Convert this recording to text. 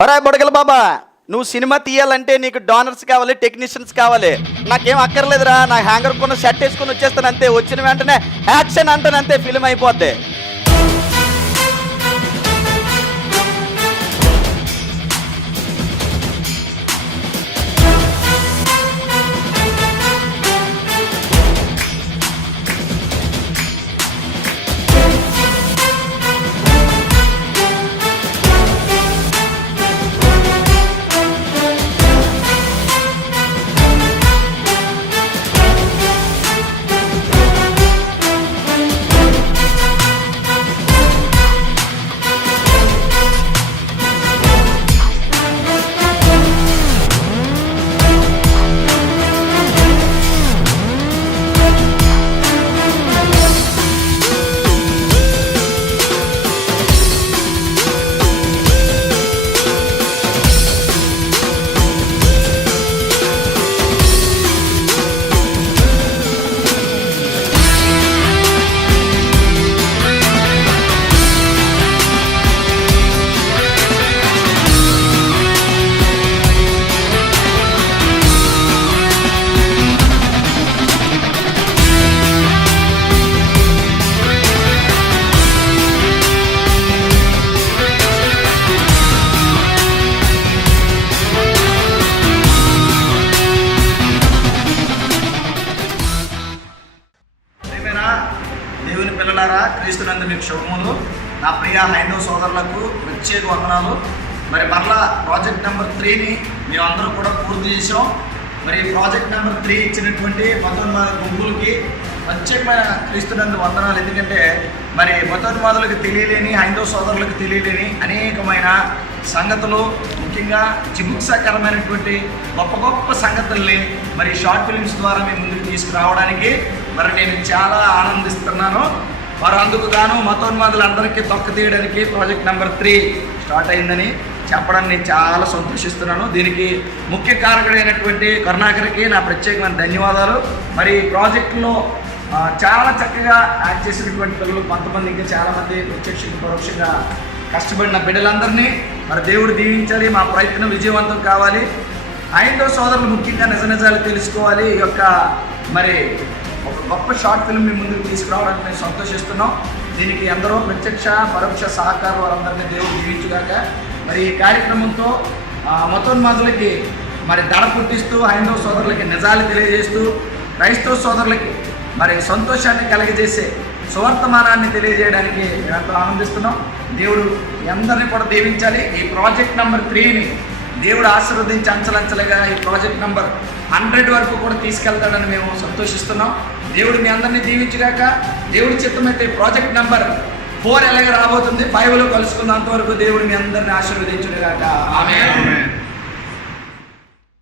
ఒరే బుడగల బాబా నువ్వు సినిమా తీయాలంటే నీకు డోనర్స్ కావాలి టెక్నీషియన్స్ కావాలి. నాకేం అక్కర్లేదురా నా హ్యాంగర్ కొన్న షర్ట్ వేసుకొని వచ్చేస్తాను అంతే వచ్చిన వెంటనే యాక్షన్ అంటాను అంతే ఫిలిం అయిపోద్ది. దేవుని పిల్లలారా క్రీస్తునందు మీకు శుభములు. నా ప్రియ హైందవ సోదరులకు ప్రత్యేక వందనాలు. మరి మరలా ప్రాజెక్ట్ నెంబర్ త్రీని మేమందరం కూడా పూర్తి చేసాం మరి ప్రాజెక్ట్ నెంబర్ త్రీ ఇచ్చినటువంటి మతోన్మాద గుంపులకి ప్రత్యేకమైన క్రీస్తునందు వందనాలు. ఎందుకంటే మరి మతోన్మాదులకు తెలియలేని హైందవ సోదరులకు తెలియలేని అనేకమైన సంగతులు ముఖ్యంగా జిగుప్సాకరమైనటువంటి గొప్ప గొప్ప సంగతుల్ని మరి షార్ట్ ఫిలిమ్స్ ద్వారా మేము ముందుకు తీసుకురావడానికి మరి నేను చాలా ఆనందిస్తున్నాను. వారు అందుకు గాను మతోన్మాదులందరికీ తొక్క తీయడానికి ప్రాజెక్ట్ నెంబర్ త్రీ స్టార్ట్ అయిందని చెప్పడానికి నేను చాలా సంతోషిస్తున్నాను. దీనికి ముఖ్య కారకుడైనటువంటి కరుణాకర్కి నా ప్రత్యేకమైన ధన్యవాదాలు. మరి ఈ ప్రాజెక్టులో చాలా చక్కగా యాక్ట్ చేసినటువంటి పిల్లలు కొంతమంది ఇంకా చాలామంది ప్రత్యక్షంగా పరోక్షంగా కష్టపడిన బిడ్డలందరినీ మరి దేవుడు దీవించాలి మా ప్రయత్నం విజయవంతం కావాలి. ఐదో సోదరులు ముఖ్యంగా నిజ నిజాలు తెలుసుకోవాలి. ఈ యొక్క మరి ఒక గొప్ప షార్ట్ ఫిల్మ్ మీ ముందుకు తీసుకురావడానికి మేము సంతోషిస్తున్నాం. దీనికి ఎందరో ప్రత్యక్ష పరోక్ష సహకారం వారందరినీ దేవుడు దీవించుగాక. మరి ఈ కార్యక్రమంతో ఆ, మతోన్మాదులకి మరి దడ పుట్టిస్తూ హైందవ సోదరులకి నిజాలు తెలియజేస్తూ క్రైస్తవ సోదరులకి మరి సంతోషాన్ని కలిగజేసే సువర్తమానాన్ని తెలియజేయడానికి ఎంతో ఆనందిస్తున్నాం. దేవుడు అందరినీ కూడా దీవించాలి. ఈ ప్రాజెక్ట్ నెంబర్ త్రీని దేవుడు ఆశీర్వదించి అంచలంచలుగా ఈ ప్రాజెక్ట్ నెంబర్ హండ్రెడ్ వరకు కూడా తీసుకెళ్తాడని మేము సంతోషిస్తున్నాం. దేవుడు మీ అందరినీ దీవించుగాక దేవుడి చిత్తమైతే ప్రాజెక్ట్ నెంబర్ ఫోర్ ఎలాగ రాబోతుంది? ఫైవ్లో కలుసుకున్నంత వరకు దేవుడు మీ అందరిని ఆశీర్వదించుగాక ఆమె